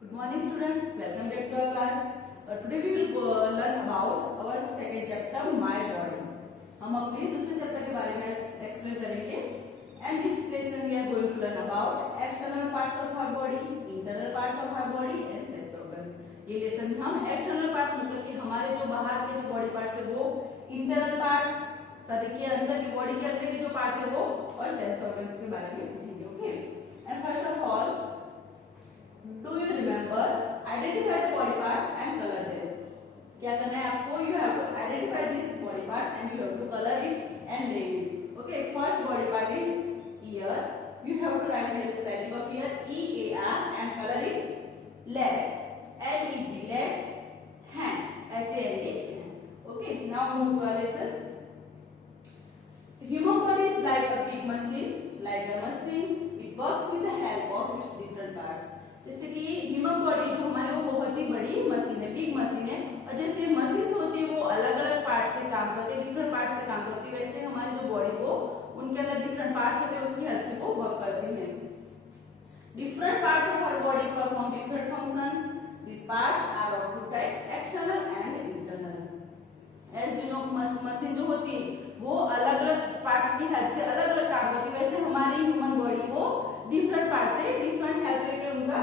Good morning students, welcome back to our class. Today we will learn about our second chapter My Body. हम अपने दूसरे चैप्टर के बारे में एक्सप्लेन करेंगे. And this lesson we are going to learn about external parts of our body, internal parts of our body and sense organs. ये लेसन में हम external parts मतलब कि हमारे जो बाहर के जो बॉडी पार्ट्स है वो internal parts, शरीर के अंदर की बॉडी के अंदर के जो पार्ट्स है वो और सेंस ऑर्गन्स के बारे में सीखेंगे. Okay. And first of all, do you remember identify the body parts and color them. क्या करना है आपको? You have to identify these body parts and you have to color it and name it. Okay, first body part is ear. You have to write here the spelling of ear, E-A-R, and color it leg, L-E-G, leg, hand, H-A-N-D. Okay, now move to our lesson. Human body is like a big machine. Like a machine, it works with the help of its different parts. जैसे कि human body जो हमारे वो बहुत ही बड़ी मशीन है, big machine है, और जैसे मशीन्स होती है वो अलग अलग पार्ट से काम करते हैं, डिफरेंट पार्ट से काम करती है, वैसे हमारी जो बॉडी को उनके अंदर डिफरेंट पार्ट्स होते हैं उसकी हेल्प से वो वर्क करती है. Different parts of our body perform different functions. This parts are of two types, external and internal. As we know machine जो होती है वो अलग अलग पार्ट्स की हेल्प से अलग अलग काम करती है, वैसे हमारी ह्यूमन बॉडी वो डिफरेंट पार्ट से डिफरेंट हेल्प लेके उनका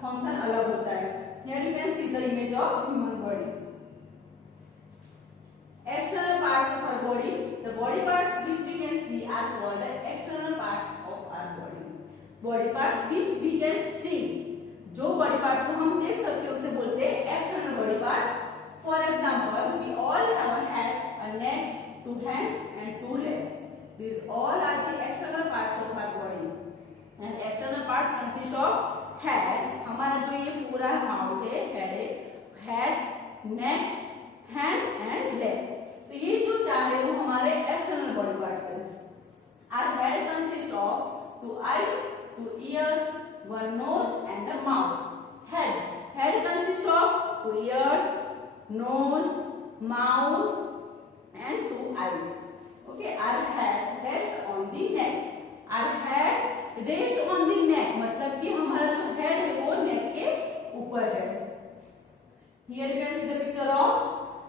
फंक्शन अलग होता है. Here you can see the image of human body. External parts of our body, the body parts which we can see are called external parts of our body. Body parts which we can see, जो body parts को हम देख सकते हैं उसे बोलते हैं external body parts. For example, we all have a head, a neck, two hands and two legs. These all are the external parts of our body. And external parts consist of head, हमारा जो ये पूरा माउथ है, हेड है, हेड, नेक, hand and leg. तो ये जो चार है वो हमारे एक्सटर्नल बॉडी पार्ट्स हैं. Our head consists of two eyes, two ears, one nose and a mouth. Head consists of two ears, nose, mouth and two eyes. Okay, our head rests on the neck. Our head rest on the neck मतलब कि हमारा जो हेड है वो नेक के ऊपर है. Here you can see the picture of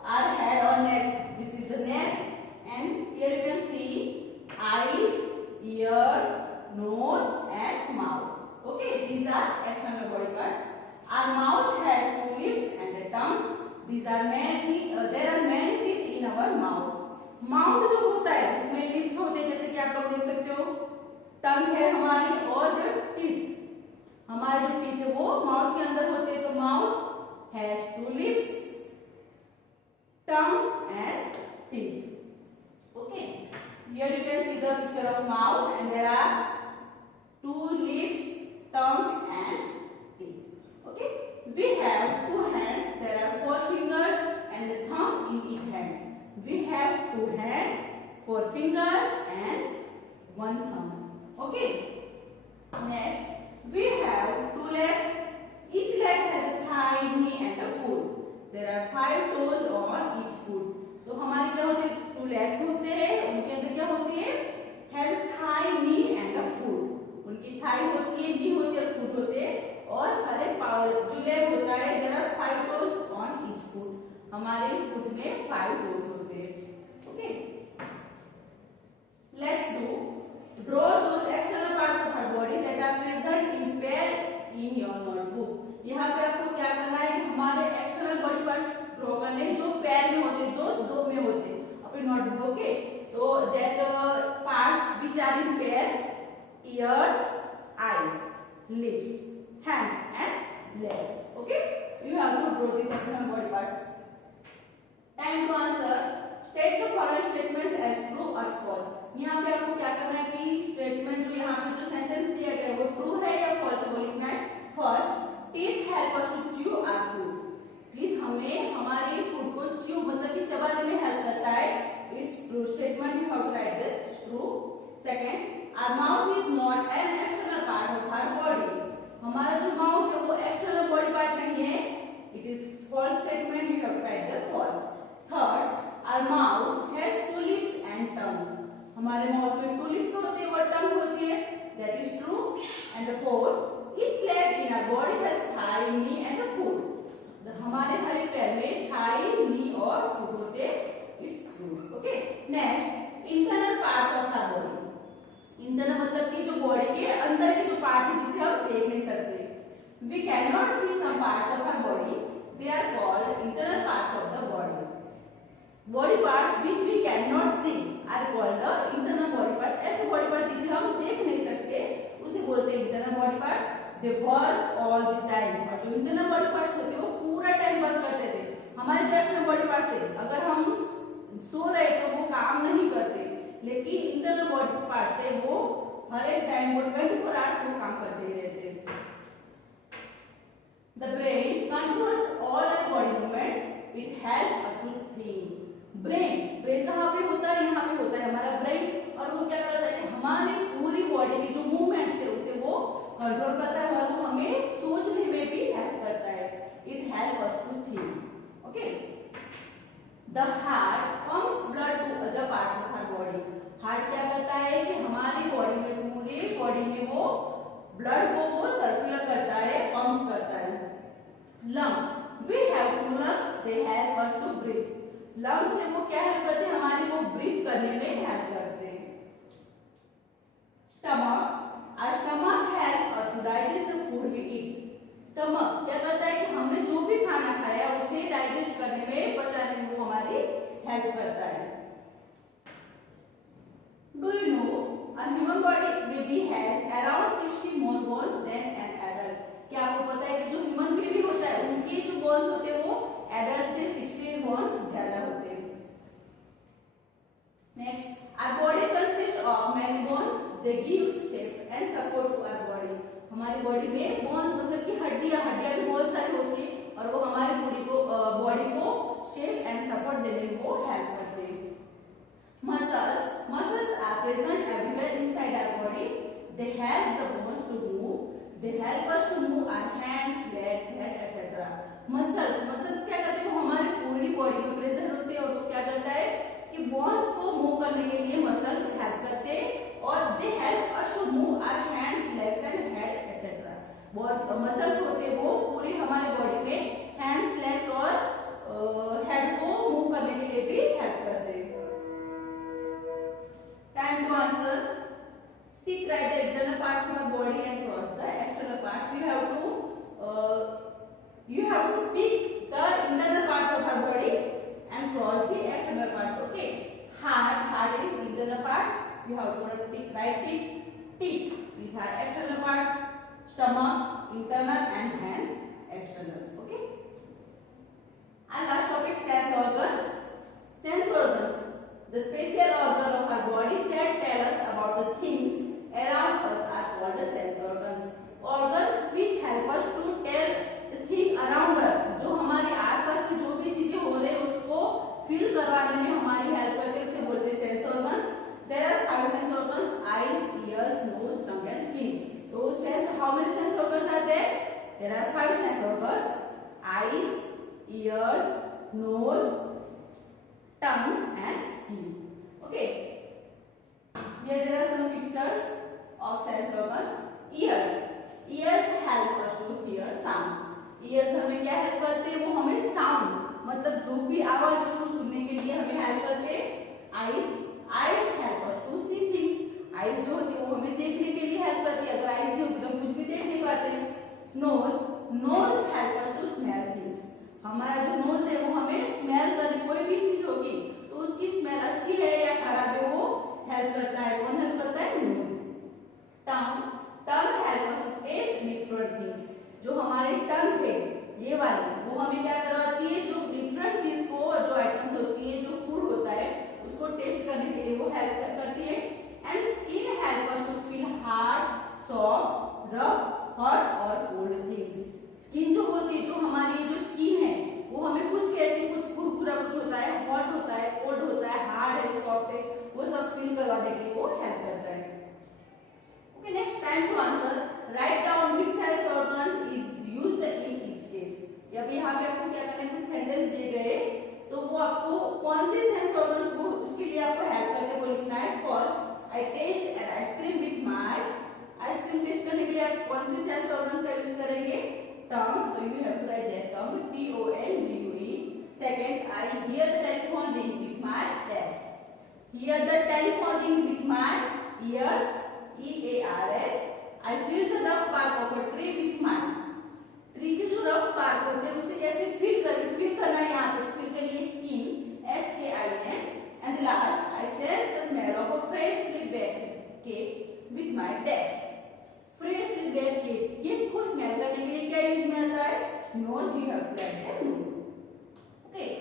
our head और neck. This is the neck and here you can see eyes, ear, nose and mouth. Okay, these are external body parts. Our mouth has two lips and a tongue. These are many there are many teeth in our mouth. Mouth जो होता है उसमें लिप्स होते हैं, जैसे कि आप लोग देख सकते हो. टंग है हमारी और जो टीथ, हमारे जो टीथ है वो माउथ के अंदर होते हैं. तो mouth has two lips, tongue and teeth. Okay, here you can see the picture of mouth and there are two lips, tongue and teeth. Okay, we have two hands. There are four fingers and a thumb in each hand. We have two hands, four fingers and one thumb. Okay, next we have two legs. Each leg has a thigh, knee and a foot. There are 5 toes on each foot. तो हमारे क्या होते हैं? Two legs होते हैं, उनके अंदर क्या होती है? Has a thigh, knee and a foot. उनकी थाई होती है, नी होती है और फुट होते हैं. और हर एक पावर जो लेग होता है there are 5 toes on each foot. हमारे फुट में 5 toes होते हैं. Okay, let's draw those external parts of our body that are present in pair in your notebook. यहाँ पे आपको क्या करना है कि हमारे एक्सटर्नल बॉडी पार्ट्स ड्रॉ करने जो पैर में होते, जो दो में होते अपनी नोटबुक. ओके, तो that parts which are in pair, ears, eyes, lips, hands and legs. Okay, you have to draw these external body parts. Time to answer. State the following statements as true or false. यहाँ पे आपको क्या करना है कि स्टेटमेंट जो यहाँ पे जो सेंटेंस दिया गया है वो ट्रू है या फॉल्स वो लिखना है. First, teeth help us to chew our food. Teeth हमें हमारे फूड को च्यू मतलब कि चबाने में हेल्प करता है. It's true statement. You have to write this true. Second, our mouth is not an external part of our body. हमारा जो माउथ है वो एक्सटर्नल बॉडी पार्ट नहीं है. It is false statement. You have to write the false. Third, our mouth has two lips and tongue. हमारे mouth में to lips होती है और टंग होती है. That is true. And the fourth, each leg in our body has thigh, knee and a foot. हमारे हर एक पैर में थाई, नी और फुट होते it's true. Okay. Next, internal parts of our body. Internal मतलब कि जो बॉडी के अंदर के जो पार्ट्स हैं जिसे हम देख नहीं सकते. We can not see some parts of our body, they are called internal parts of the body. Body parts which we can not see are called the internal body parts. ऐसे बॉडी पार्ट्स जिसे हम देख नहीं सकते उसे बोलते हैं internal body parts. They work all the time. और जो इंटरनल बॉडी पार्ट्स होते हैं वो पूरा टाइम वर्क करते थे. हमारे जो एक्सटर्नल बॉडी पार्ट्स है अगर हम सो रहे तो वो काम नहीं करते, लेकिन इंटरनल बॉडी पार्ट्स है वो हर एक टाइम वो 24 आवर्स वो काम करते ही रहते. The brain controls all our body movements. It help us to think. Brain कहाँ पे होता है? यहाँ पे होता है हमारा ब्रेन. और वो क्या करता है कि हमारी पूरी बॉडी की जो मूवमेंट्स है उसे वो कंट्रोल करता है और वो हमें सोचने में भी हेल्प करता है. It helps us to think. Okay. The heart pumps blood to other parts of our body. Heart क्या करता है कि हमारी बॉडी में पूरी बॉडी में वो ब्लड को वो सर्कुलर करता है, पंप्स करता है. Lungs. We have two lungs. They help us to breathe. Lungs से वो क्या हेल्प करते हैं? हमारी वो ब्रीथ करने में हेल्प करते हैं. Stomach. Our stomach helps us to digest the food we eat. Stomach क्या करता है कि हमने जो भी खाना खाया उसे डाइजेस्ट करने में, पचाने में वो हमारी हेल्प करता है. Do you know a human body baby has around 60 more bones than an adult. क्या आपको पता है कि जो ह्यूमन बेबी होता है उनके जो बोन्स होते हैं वो एडल्ट से 16 बोन्स ज्यादा होते हैं. Next, our body consist of many bones. They give shape and support to our body. हमारी बॉडी में बोन्स मतलब कि हड्डियां भी बहुत सारी होती है और वो हमारी बॉडी को शेप एंड सपोर्ट देने में वो हेल्प करते हैं. Muscles are present everywhere inside our body. They help the bones to move. They help us to move our hands, legs, head etcetera. Muscles क्या करते हैं? वो हमारी पूरी बॉडी में प्रेजेंट होते हैं और वो क्या करता है कि बोन्स को मूव करने के लिए मसल्स हेल्प करते हैं और they help us to move our hands, legs and head etcetera. Muscles होते हैं वो पूरी हमारी बॉडी में हैंड्स, लेग्स और हेड को मूव करने के लिए भी हेल्प करते हैं. Time to answer. Tick right the internal parts of our body and cross the external parts. You have to tick the internal parts of our body and cross the external parts. Okay. Heart is internal part. You have to tick right tick with our external parts. Stomach internal and hand external. Okay. And last topic, sense organs. Sense organs, the special organ of our body that tell us about the things around us are called the sense organs. Organs which help us to tell the thing around us. जो हमारे आसपास की जो भी चीजें हो रही है उसको फील करवाने में हमारी हेल्प करते हैं उसे बोलते हैं sense organs. There are 5 sense organs: eyes, ears, nose, tongue and skin. So how many sense organs are there? There are 5 sense organs: eyes, ears, nose, tongue and skin. Okay. Here there are some pictures of sense organs. Ears help us to hear sounds. Ears हमें क्या हेल्प करते हैं? वो हमें साउंड मतलब जो भी आवाज उसको सुनने के लिए हमें हेल्प करते हैं. Eyes help us to see things. Eyes जो होती है वो हमें देखने के लिए हेल्प करती है. अगर आईज नहीं होती तो हम कुछ भी देख नहीं पाते. Nose help us to smell things. हमारा जो नोज है वो हमें स्मेल करने, कोई भी चीज होगी तो उसकी स्मेल अच्छी है या खराब है वो हेल्प करता है. कौन हेल्प करता है? Nose. Tongue help us to taste different things. जो हमारी टंग है ये वाली वो हमें क्या करवाती है? जो डिफरेंट चीज को, जो आइटम्स होती है, जो फूड होता है उसको टेस्ट करने के लिए वो हेल्प करती है. And skin help us to feel hard, soft, rough, hot और कोल्ड थिंग्स. स्किन जो होती है, जो हमारी जो स्किन है वो हमें कुछ कैसे, कुछ कुरकुरा कुछ होता है, हॉट होता है, कोल्ड होता है, हार्ड है, सॉफ्ट है, वो सब फील करवाने के लिए वो हेल्प करता है. Okay, next, time to answer. Write down which sense organ is used in each case. अब यहाँ पे आपको क्या करना है? कुछ सेंटेंस दिए गए तो वो आपको कौन से सेंस ऑर्गन्स को उसके लिए आपको हेल्प करते वो लिखना है. First, I taste an ice cream with my ice cream taste करने के लिए आप कौन से सेंस ऑर्गन्स का यूज करेंगे? टंग, तो you have to write that tongue, TONGUE. Second, I hear the telephone ring with my ears. Hear the telephone ring with my ears, EARS. I feel the rough bark of a tree with my. Tree के जो rough part होते हैं उसे कैसे फील करना है? यहाँ पे फील के लिए skin, SKIN. And last, I sense the smell of a freshly baked cake with my desk. Freshly baked cake को स्मेल करने के लिए क्या यूज में आता है? Nose. You have to write that nose. Okay.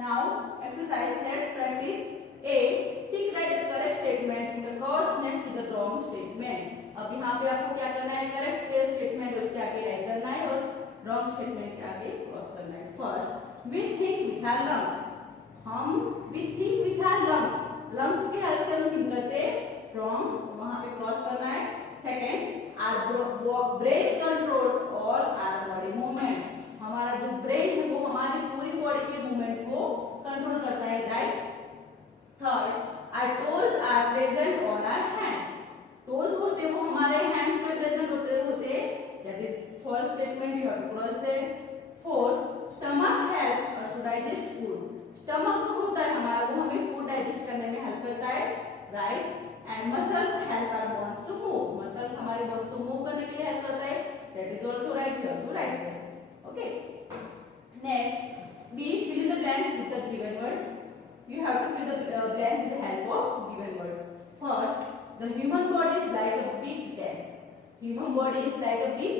Now exercise. Let's practice. A. Tick right the correct statement in the cross next to the wrong statement. अब यहाँ पे आपको क्या करना है? करेक्ट स्टेटमेंट उसके आगे राइट करना है और रॉन्ग स्टेटमेंट के आगे क्रॉस करना है. First, we think with our lungs. हम we think with our lungs. lungs के हेल्प से हम थिंक करते हैं. रॉन्ग, वहाँ पे क्रॉस करना है. Second, our brain controls all our body movements. हमारा जो ब्रेन है वो हमारी पूरी बॉडी के मूवमेंट को कंट्रोल करता है. Right. Third, our toes are present on our hands. Toes होते वो हमारे हैंड्स में प्रेजेंट होते. That is first statement. You have to cross there. Fourth, stomach helps us to digest food. Stomach जो होता है हमारा वो हमें फूड डाइजेस्ट करने में हेल्प करता है. Right. And muscles help our bones to move. Muscles हमारे बोन्स को मूव करने के लिए हेल्प करता है. That is also right. You have to write. Okay. Next, B. Fill in the blanks with the given words. You have to fill the blank with the help of given words. First, the human body is like a big desk. Human body is like a big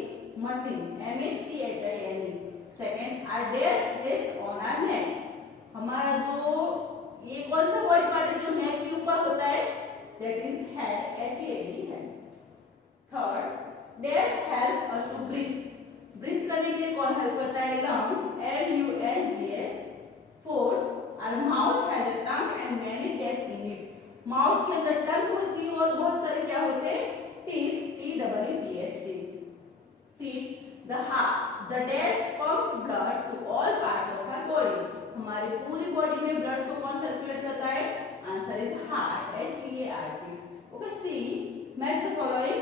machine. MACHINE. Second, our desk rests on our neck. हमारा जो ये कौन सा body part है जो नेक के ऊपर होता है? That is head. HEAD. head. Third, desk help us to breathe. Breathe करने के लिए कौन हेल्प करता है? Lungs. LUNGS. Fourth, our mouth has a tongue and many teeth in it. Mouth के अंदर टंग होती है और बहुत सारे क्या होते हैं? Teeth. TEETH. Fifth, the desk pumps blood to all parts of our body. हमारी पूरी बॉडी में ब्लड को कौन सर्कुलेट करता है? Answer is heart. HEART. Okay. C. Match the following.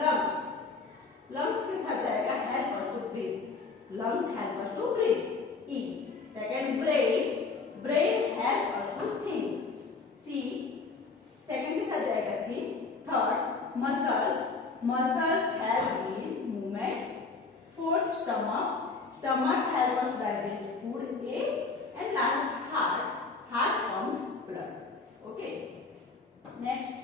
Lungs. Lungs के साथ जाएगा help us to breathe. Lungs help us to breathe. E. Second, brain. Brain help us to think. C. Second के साथ जाएगा C. Third, muscles. Muscles help in movement. Fourth, stomach. Stomach help us to digest food. A. And last, heart. Heart pumps blood. Okay. Next,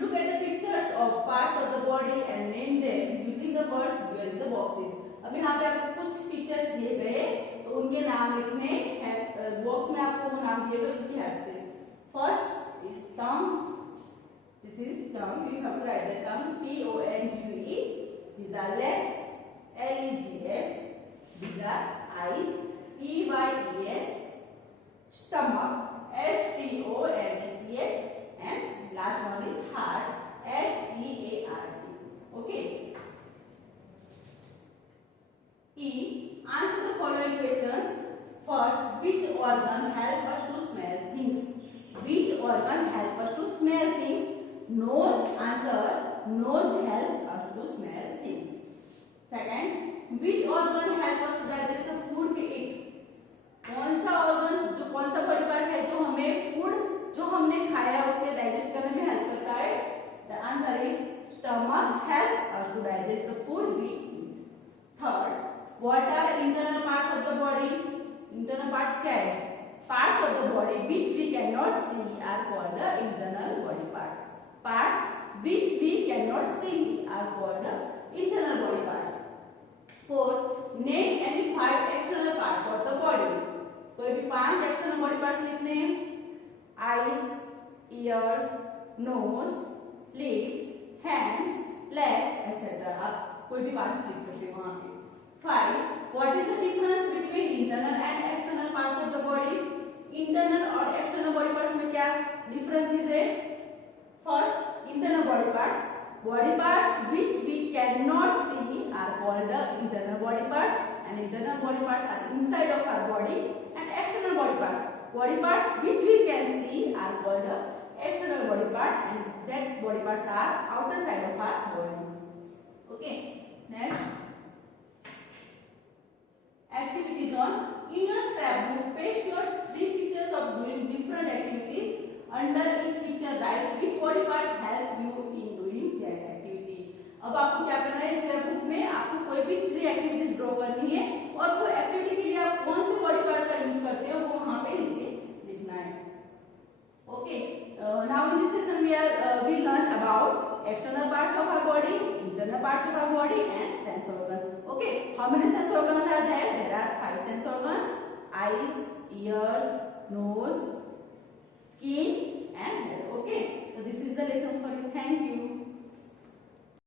look at the pictures of parts of the body and name them using the words given in the boxes. अब यहाँ पे आपको कुछ पिक्चर्स दिए गए तो उनके नाम लिखने हैं. बॉक्स में आपको वो नाम दिए गए उसकी हेल्प से. First is tongue. This is tongue. You have to write the tongue. TONGUE. These are legs. LEGS. These are eyes. EYES. Stomach. STOMACH. And last one is heart. HEART. Okay. E. Answer the following questions. First, which organ help us to smell things? Which organ help us to smell things? Nose. Answer. Nose help us to smell things. Second, which organ help us to digest the food we eat? कौन सा organ जो कौन सा body part है जो हमें फूड जो हमने खाया उसे डाइजेस्ट करने में हेल्प करता है? The answer is stomach helps us to digest the food we eat. Third, what are internal parts of the body? Internal parts क्या है? Parts of the body which we can not see are called the internal body parts. Parts which we can not see are called the internal body parts. Fourth, name any 5 external parts of the body. कोई भी 5 external body parts लिखने हैं. eyes, ears, nose, lips, hands, legs, etc. आप कोई भी पार्ट्स लिख सकते हो वहाँ पे. 5. What is the difference between internal and external parts of the body? Internal और external body parts में क्या differences है? First, internal body parts. Body parts which we cannot see are called the internal body parts, and internal body parts are inside of our body. And external body parts which we can see are called the external body parts, and that body parts are outer side of our body. Okay, next activities on. In your scrapbook, paste your 3 pictures of doing different activities. Under each picture write which body part help you in doing that activity. अब आपको क्या करना है, स्क्रैपबुक में आपको कोई भी 3 activities draw करनी है और वो एक्टिविटी के लिए आप कौन से बॉडी पार्ट का यूज करते हो वो वहां पे नीचे लिखना है. Okay, now in this session we learn about external parts of our body, internal parts of our body and sense organs. Okay, how many sense organs are there? There are 5 sense organs: eyes, ears, nose, skin and head. Okay, so this is the lesson for you. Thank you.